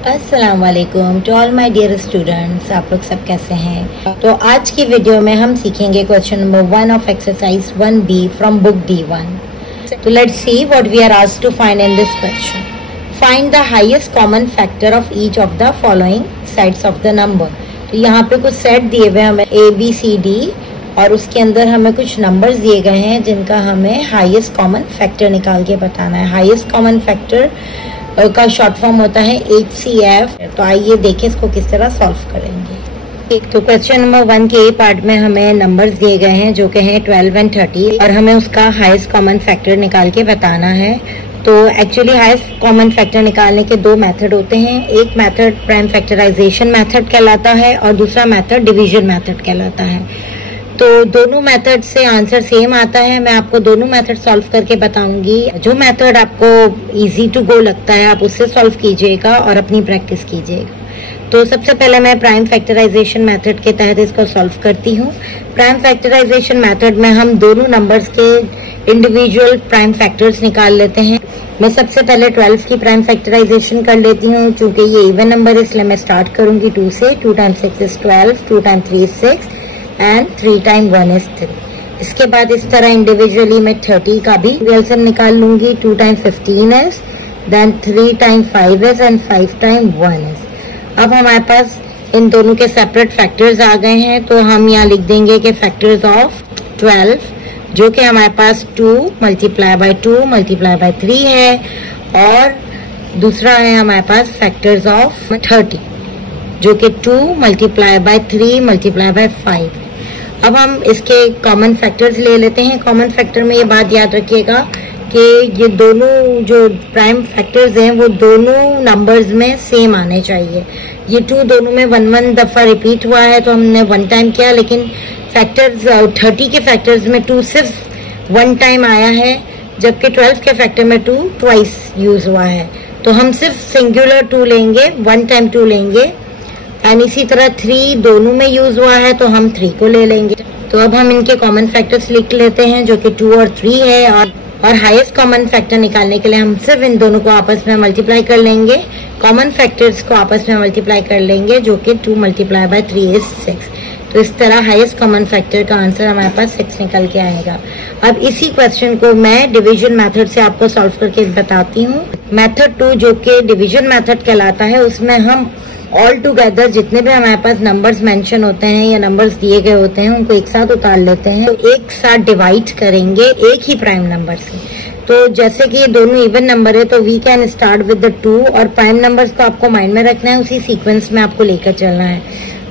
अस्सलाम वालेकुम to all my dear students. आप लोग सब कैसे हैं? तो आज की वीडियो में हम सीखेंगे question number 1 of exercise 1B from book D1। तो let's see what we are asked to find in this question. Find the highest common factor of each of the following sides of the number. तो यहाँ पे कुछ set दिए हुए हमें ABCD और उसके अंदर हमें कुछ नंबर्स दिए गए हैं जिनका हमें हाईएस्ट कॉमन फैक्टर निकाल के बताना है। हाईएस्ट कॉमन फैक्टर का शॉर्ट फॉर्म होता है HCF। तो आइए देखें इसको किस तरह सॉल्व करेंगे। तो क्वेश्चन नंबर 1 के ए पार्ट में हमें नंबर्स दिए गए हैं जो कि हैं 12 और 30 और हमें उसका हाईएस्ट कॉमन फैक्टर निकाल के बताना है। तो एक्चुअली हाईएस्ट कॉमन फैक्टर निकालने के दो मेथड होते हैं। एक मेथड प्राइम फैक्टराइजेशन मेथड कहलाता है और दूसरा मेथड डिवीजन मेथड कहलाता है। तो दोनों मेथड से आंसर सेम आता है। मैं आपको दोनों मेथड सॉल्व करके बताऊंगी। जो मेथड आपको इजी टू गो लगता है आप उससे सॉल्व कीजिएगा और अपनी प्रैक्टिस कीजिएगा। तो सबसे पहले मैं प्राइम फैक्टराइजेशन मेथड के तहत इसको सॉल्व करती हूँ। प्राइम फैक्टराइजेशन मेथड में हम दोनों नंबर्स के इंडिविजुअल प्राइम फैक्टर्स निकाल लेते हैं। मैं सबसे पहले 12 की प्राइम फैक्टराइजेशन कर लेती हूँ। चूंकि ये इवन नंबर है इसलिए मैं स्टार्ट करूंगी 2 से। 2 times 6 is 12, 2 times 3 is 6 and 3 times 1 is 3। इसके बाद इस तरह इंडिविजुअली मैं 30 का भी एलसीएम निकाल लूंगी। 2 times 15 is, then 3 times 5 is and 5 times 1 is। अब हमारे पास इन दोनों के सेपरेट फैक्टर्स आ गए हैं तो हम यहाँ लिख देंगे कि फैक्टर्स ऑफ 12 जो कि हमारे पास 2 multiply by 2 multiply by 3 है और दूसरा है हमारे पास फैक्टर्स ऑफ 30 जो कि 2 multiply by 3 multiply by 5। अब हम इसके कॉमन फैक्टर्स ले लेते हैं। कॉमन फैक्टर में ये बात याद रखिएगा कि ये दोनों जो प्राइम फैक्टर्स हैं वो दोनों नंबर्स में सेम आने चाहिए। ये 2 दोनों में 1 दफा रिपीट हुआ है तो हमने 1 टाइम किया, लेकिन फैक्टर्स 30 के फैक्टर्स में 2 सिर्फ 1 टाइम आया है जबकि 12 के फैक्टर में 2 ट्वाइस यूज हुआ है। तो हम सिर्फ सिंगुलर 2 लेंगे, 1 टाइम 2 लेंगे एंड इसी तरह 3 दोनों में यूज हुआ है तो हम 3 को ले लेंगे। तो अब हम इनके कॉमन फैक्टर्स लिख लेते हैं जो कि 2 और 3 है और हाईएस्ट कॉमन फैक्टर निकालने के लिए हम सिर्फ इन दोनों को आपस में मल्टीप्लाई कर लेंगे। कॉमन फैक्टर्स को आपस में मल्टीप्लाई कर लेंगे जो कि 2 multiply by 3 is 6। तो इस तरह हाईएस्ट कॉमन फैक्टर का आंसर हमारे पास 6 निकल के आएगा। अब इसी क्वेश्चन को मैं डिवीजन मेथड से आपको सॉल्व करके बताती हूँ। मेथड 2 जो कि डिवीजन मेथड कहलाता है उसमें हम ऑल टुगेदर जितने भी हमारे पास नंबर्स मेंशन होते हैं या नंबर्स दिए गए होते हैं उनको एक साथ उतार लेते हैं। तो एक साथ डिवाइड करेंगे एक ही प्राइम नंबर से। तो जैसे कि ये दोनों इवन नंबर है तो we can start with the 2 और प्राइम नंबर्स को आपको माइंड में रखना है, उसी सीक्वेंस में आपको लेकर चलना है।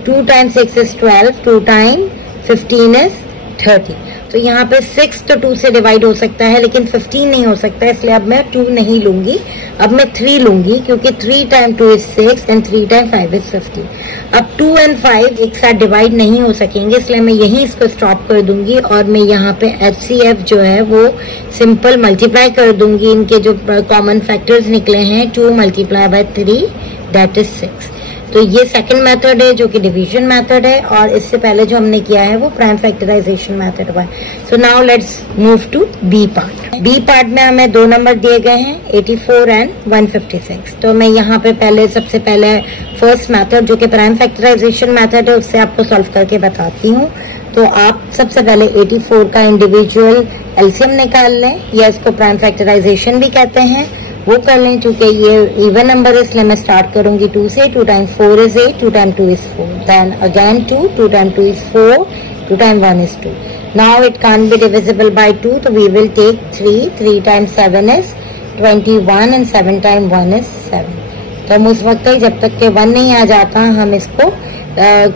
2 times 6 is 12, 2 times 15 is 30। तो यहाँ पे 6 तो 2 से डिवाइड हो सकता है लेकिन 15 नहीं हो सकता, इसलिए अब मैं 2 नहीं लूंगी, अब मैं 3 लूंगी क्योंकि 3 times 2 is 6 and 3 times 5 is 15। अब 2 और 5 एक साथ डिवाइड नहीं हो सकेंगे इसलिए मैं यहीं इसको स्टॉप कर दूंगी और मैं यहाँ पे HCF जो है वो सिंपल मल्टीप्लाई कर दूंगी। इनके जो कॉमन फैक्टर्स निकले हैं 2 multiply by 3 दैट इज 6। तो ये सेकंड मेथड है जो कि डिवीजन मेथड है और इससे पहले जो हमने किया है वो प्राइम फैक्टराइजेशन मेथड हुआ है। So now let's move to B part. B part में हमें 2 नंबर दिए गए हैं 84 एंड 156। तो मैं यहाँ पे सबसे पहले फर्स्ट मेथड जो कि प्राइम फैक्टराइजेशन मेथड है उससे आपको सॉल्व करके बताती हूँ। तो आप सबसे पहले 84 का इंडिविजुअल एलसीएम निकाल लें या इसको प्राइम फैक्टराइजेशन भी कहते हैं वो कर लें। चूंकि ये इवन नंबर है इसलिए मैं स्टार्ट करूंगी 2 से। 2 times 4 is 8, 2 times 2 is 4, then again 2, 2 times 2 is 4, 2 times 1 is 2। Now it can't be divisible by 2 तो we will take 3, 3 times 7 is 21 and 7 times 1 is 7। तो हम उस वक्त तक जब तक के 1 नहीं आ जाता हम इसको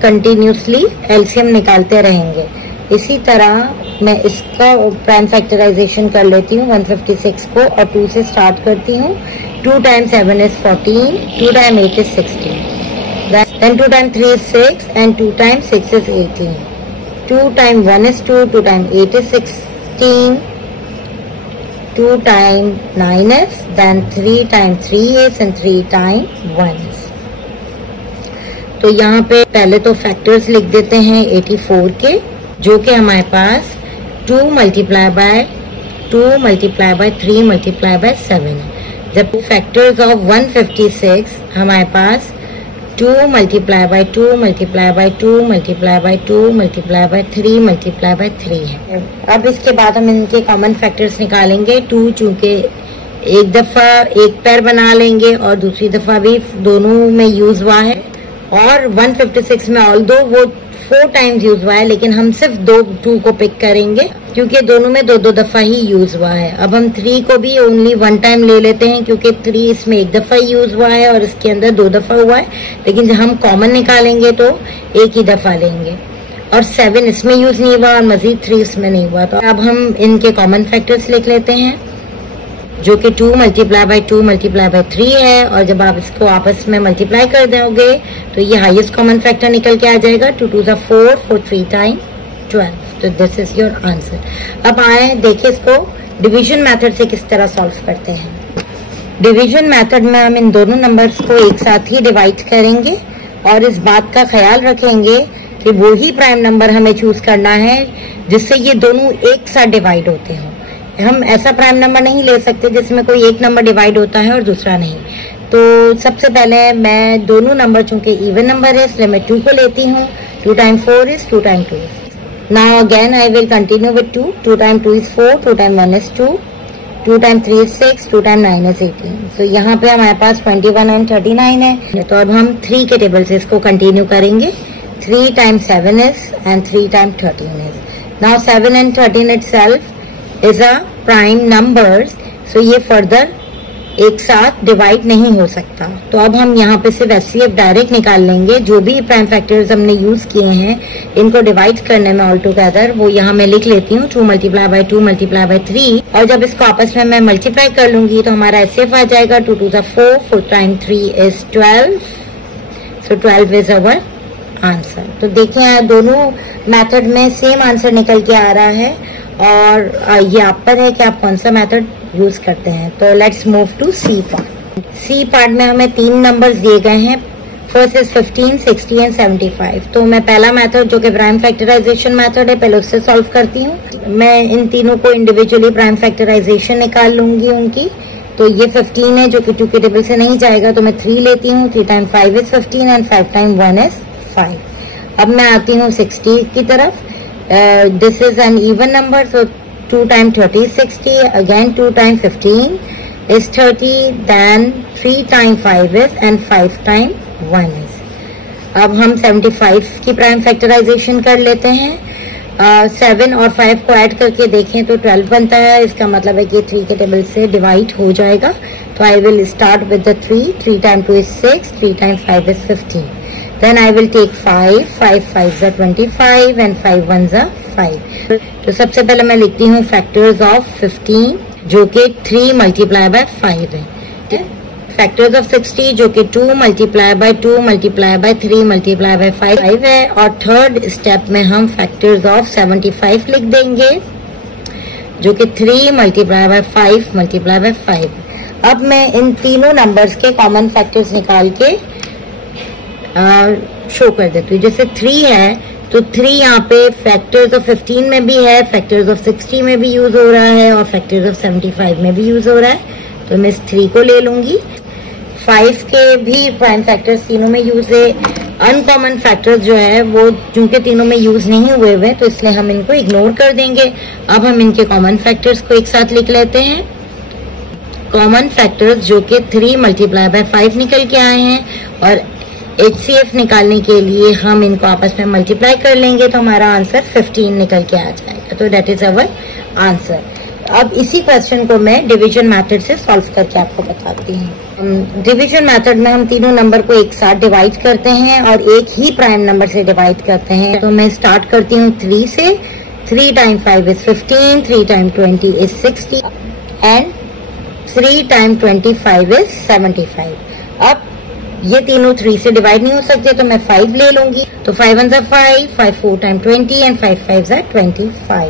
कंटिन्यूसली एलसीएम निकालते रहेंगे। इसी तरह मैं इसका प्राइम फैक्टराइजेशन कर लेती हूँ 156 को और 2 से स्टार्ट करती हूँ। 2 times 7 is 14, 2 times 8 is 16, then 2 times 3 is 6 and 2 times 6 is 18, 2 times 1 is 2, 2 times 8 is 16, 2 times 9 is, then 3 times 3 is and 3 times 1 is। तो यहाँ पे पहले तो फैक्टर्स लिख देते हैं 84 के जो कि हमारे पास 2 multiply by 2 multiply by 3 multiply by 7 है। जब फैक्टर्स ऑफ 156 हमारे पास 2 multiply by 2 multiply by 2 multiply by 2 multiply by 3 multiply by 3 है। अब इसके बाद हम इनके कॉमन फैक्टर्स निकालेंगे। 2 चूंकि एक दफा एक पैर बना लेंगे और दूसरी दफा भी दोनों में यूज हुआ है, और 156 में ऑल्दो वो 4 टाइम्स यूज हुआ है, लेकिन हम सिर्फ 2 को पिक करेंगे क्योंकि दोनों में 2 दफा ही यूज हुआ है। अब हम 3 को भी ओनली 1 टाइम ले लेते हैं क्योंकि 3 इसमें एक दफा यूज हुआ है और इसके अंदर 2 दफा हुआ है, लेकिन जब हम कॉमन निकालेंगे तो एक ही दफा लेंगे। और 7 इसमें यूज नहीं हुआ और मजीद 3 इसमें नहीं हुआ। तो अब हम इनके कॉमन फैक्टर्स लिख लेते हैं, जो कि 2 मल्टीप्लाई बाय 2 मल्टीप्लाई बाय 3 है। और जब आप इसको आपस में मल्टीप्लाई कर दोगे तो ये हाईएस्ट कॉमन फैक्टर निकल के आ जाएगा। 2 2 जा 4, 4 3 टाइम 12। तो दिस इज योर आंसर। अब आए देखिए इसको डिवीजन मेथड से किस तरह सॉल्व करते हैं। डिवीजन मेथड में हम इन दोनों नंबर्स को एक साथ ही डिवाइड करेंगे और इस बात का ख्याल रखेंगे कि वो ही प्राइम नंबर हमें चूज करना है जिससे ये दोनों एक साथ डिवाइड होते हो। हम ऐसा प्राइम नंबर नहीं ले सकते जिसमें कोई एक नंबर डिवाइड होता है और दूसरा नहीं। तो सबसे पहले मैं दोनों नंबर चूंकि इवन नंबर है इसलिए मैं 2 को लेती हूँ। 2 time 4 is 2 time 2 is. Now again I will continue with 2। 2 time 2 is 4, 2 time 1 is 2, 2 time 3 is 6, 2 time 9 is 18। तो यहाँ पे हमारे पास 21 एंड 39 है। तो अब हम 3 के टेबल से इसको कंटिन्यू करेंगे। 3 time 7 is and 3 time 13 is. Now 7 and 13 itself is a prime numbers, so ये फर्दर एक साथ डिवाइड नहीं हो सकता। तो अब हम यहाँ पे सिर्फ HCF डायरेक्ट निकाल लेंगे। जो भी प्राइम फैक्टर्स हमने यूज किए हैं इनको डिवाइड करने में ऑल टुगेदर, वो यहाँ मैं लिख लेती हूँ 2 मल्टीप्लाई बाय 2 मल्टीप्लाई बाय 3। और जब इसको आपस में मैं मल्टीप्लाई कर लूंगी तो हमारा HCF आ जाएगा 2 2 जा 4, 4 time 3 is 12, so 12 is our answer. तो देखें दोनों मेथड में सेम आंसर निकल के आ रहा है और ये आप पर है कि आप कौन सा मेथड यूज करते हैं। तो let's move to C part. C part में हमें 3 नंबर्स दिए गए हैं। First is 15, 60 and 75। तो मैं पहला मेथड जो कि प्राइम फैक्टराइजेशन मेथड है पहले उससे सॉल्व करती हूँ। मैं इन तीनों को इंडिविजुअली प्राइम फैक्टराइजेशन निकाल लूंगी उनकी। तो ये 15 है जो कि 2 के टेबल से नहीं जाएगा, तो मैं 3 लेती हूँ। 3 time 5 is 15 and 5 time 1 is 5। अब मैं आती हूँ 60 की तरफ। This is an even number, so 2 times 30 is 60. Again 2 times 15 is 30. Then 3 times 5 is and 5 times 1 is. अब हम 75 की प्राइम फैक्टराइजेशन कर लेते हैं। 7 और 5 को ऐड करके देखें तो 12 बनता है। इसका मतलब है कि 3 के टेबल से डिवाइड हो जाएगा। तो I will start with the 3। 3 times 2 is 6. 3 times 5 is 15. Then I will take 5, 5 5s are 25 and 5 1s are 5. तो सबसे पहले मैं लिखती हूँ फैक्टर्स ऑफ 15 जो कि 3 मल्टीप्लाई बाय 5 है। फैक्टर्स ऑफ 60 जो कि 2 multiply by 2 multiply by 3 multiply by 5 है। और थर्ड स्टेप में हम फैक्टर्स ऑफ 75 लिख देंगे जो कि 3 मल्टीप्लाई बाय 5 मल्टीप्लाई बाय 5। अब मैं इन तीनों नंबर्स के कॉमन फैक्टर्स निकाल के शो कर देती हूँ। जैसे 3 है तो 3 यहाँ पे फैक्टर्स ऑफ 15 में भी है, फैक्टर्स ऑफ 60 में भी यूज हो रहा है और फैक्टर्स ऑफ 75 में भी यूज हो रहा है। तो मैं इस 3 को ले लूंगी। 5 के भी प्राइम फैक्टर्स तीनों में यूज है। अनकॉमन फैक्टर्स जो है वो चूंकि तीनों में यूज नहीं हुए हुए तो इसलिए हम इनको इग्नोर कर देंगे। अब हम इनके कॉमन फैक्टर्स को एक साथ लिख लेते हैं। कॉमन फैक्टर्स जो कि 3 मल्टीप्लाई बाय 5 निकल के आए हैं और HCF निकालने के लिए हम इनको आपस में मल्टीप्लाई कर लेंगे तो हमारा आंसर 15 निकल के आ जाएगा। तो दैट इज अवर आंसर। अब इसी क्वेश्चन को मैं डिवीजन मेथड से सॉल्व करके आपको बताती हूँ। डिवीजन मेथड में हम तीनों नंबर को एक साथ डिवाइड करते हैं और एक ही प्राइम नंबर से डिवाइड करते हैं। तो मैं स्टार्ट करती हूँ 3 से। 3 time 5 is 15, 3 time 20 is 60 and 3 time 25 is 75। अब ये तीनों 3 से डिवाइड नहीं हो सकते तो मैं 5 ले लूंगी। तो 5 1s are 5, 5 4 time 20 and 5 5s are 25।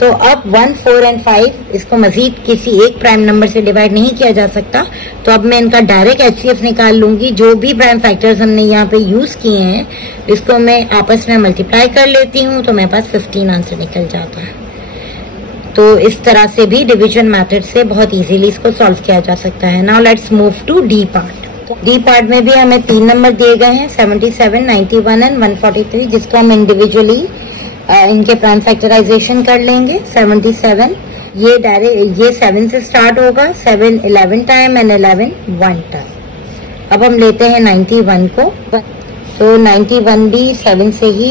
तो अब 1 4 एंड 5 इसको मजीद किसी एक प्राइम नंबर से डिवाइड नहीं किया जा सकता। तो अब मैं इनका डायरेक्ट HCF निकाल लूंगी। जो भी प्राइम फैक्टर्स हमने यहाँ पे यूज किए हैं इसको मैं आपस में मल्टीप्लाई कर लेती हूँ तो मेरे पास 15 आंसर निकल जाता है। तो इस तरह से भी डिवीजन मेथड से बहुत इजीली इसको सॉल्व किया जा सकता है। Now let's move to D part. D part में भी हमें 3 नंबर दिए गए हैं 77, 91 एंड 143, जिसको हम इंडिविजुअली इनके प्राइम फैक्टराइजेशन कर लेंगे। 77 ये डायरेक्ट ये 7 से स्टार्ट होगा, 7 11 टाइम एंड 11 1 टाइम। अब हम लेते हैं 91 को, तो 91 भी 7 से ही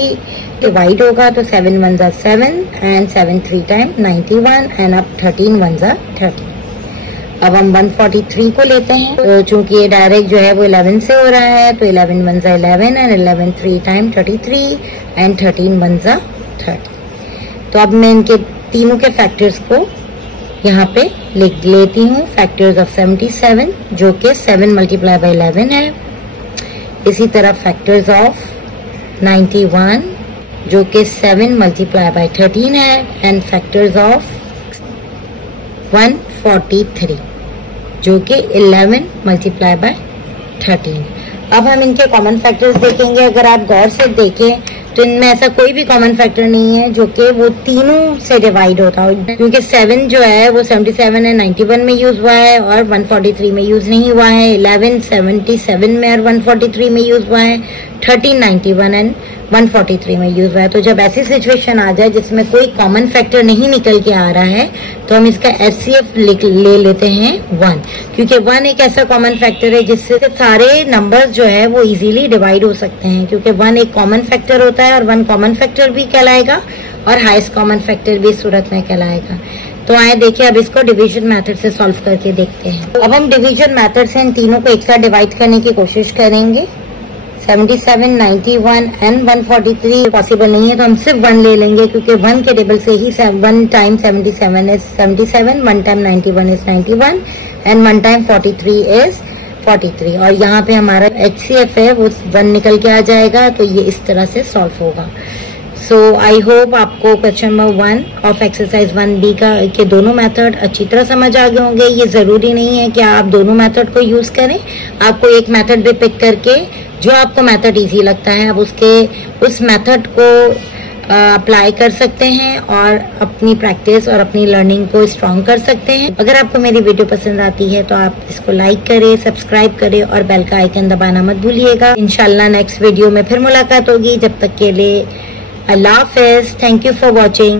डिवाइड होगा, तो 7 1 जा 7 एंड 7 3 टाइम 91 एंड अब 13 1 जा 13। अब हम 143 को लेते हैं, तो चूंकि ये डायरेक्ट जो है वो 11 से हो रहा है, तो 11 1 जा 11 एंड 11 3 टाइम 33 एंड 13 1 जा 30। तो अब मैं इनके तीनों के फैक्टर्स को यहाँ पे लिख लेती हूँ। फैक्टर्स ऑफ 77 जो कि 7 मल्टीप्लाई बाई 11 है, इसी तरह फैक्टर्स ऑफ 91 जो कि 7 मल्टीप्लाई बाई 13 है, एंड फैक्टर्स ऑफ 143 जो कि 11 मल्टीप्लाई बाय 13। अब हम इनके कॉमन फैक्टर्स देखेंगे। अगर आप गौर से देखें तो इनमें ऐसा कोई भी कॉमन फैक्टर नहीं है जो कि वो तीनों से डिवाइड होता हो, क्योंकि 7 जो है वो 77 एंड 91 में यूज हुआ है और 143 में यूज नहीं हुआ है। 11 77 में और 143 में यूज हुआ है। 13 91 एंड 143 में यूज हुआ है। तो जब ऐसी सिचुएशन आ जाए जिसमें कोई कॉमन फैक्टर नहीं निकल के आ रहा है, तो हम इसका HCF ले लेते हैं 1, क्योंकि 1 एक ऐसा कॉमन फैक्टर है जिससे सारे नंबर्स जो है वो इजीली डिवाइड हो सकते हैं, क्योंकि 1 एक कॉमन फैक्टर होता है और 1 कॉमन फैक्टर भी कहलाएगा और हाईएस्ट कॉमन फैक्टर भी इस सूरत में कहलाएगा। तो आए देखिए अब इसको डिवीजन मेथड से सॉल्व करके देखते हैं। अब हम डिवीजन मेथड से इन तीनों को एक साथ डिवाइड करने की कोशिश करेंगे। 77, 91 एंड 143 पॉसिबल नहीं है, तो हम सिर्फ 1 ले लेंगे, क्योंकि 1 के टेबल से ही 1 time 77 is 77, 1 time 91 is 91 and 1 time 43 is 43। और यहाँ पे हमारा HCF है वो 1 निकल के आ जाएगा, तो ये इस तरह से सॉल्व होगा। सो आई होप आपको question number 1 of exercise 1B के दोनों मेथड अच्छी तरह समझ आ गए होंगे। ये जरूरी नहीं है कि आप दोनों मेथड को यूज करें, आपको एक मेथड भी पिक करके जो आपको मेथड इजी लगता है आप उस मेथड को अप्लाई कर सकते हैं और अपनी प्रैक्टिस और अपनी लर्निंग को स्ट्रॉन्ग कर सकते हैं। अगर आपको मेरी वीडियो पसंद आती है तो आप इसको लाइक करें, सब्सक्राइब करें और बेल का आइकन दबाना मत भूलिएगा। इंशाल्लाह नेक्स्ट वीडियो में फिर मुलाकात होगी। जब तक के लिए अल्लाह हाफिज। Thank you for watching.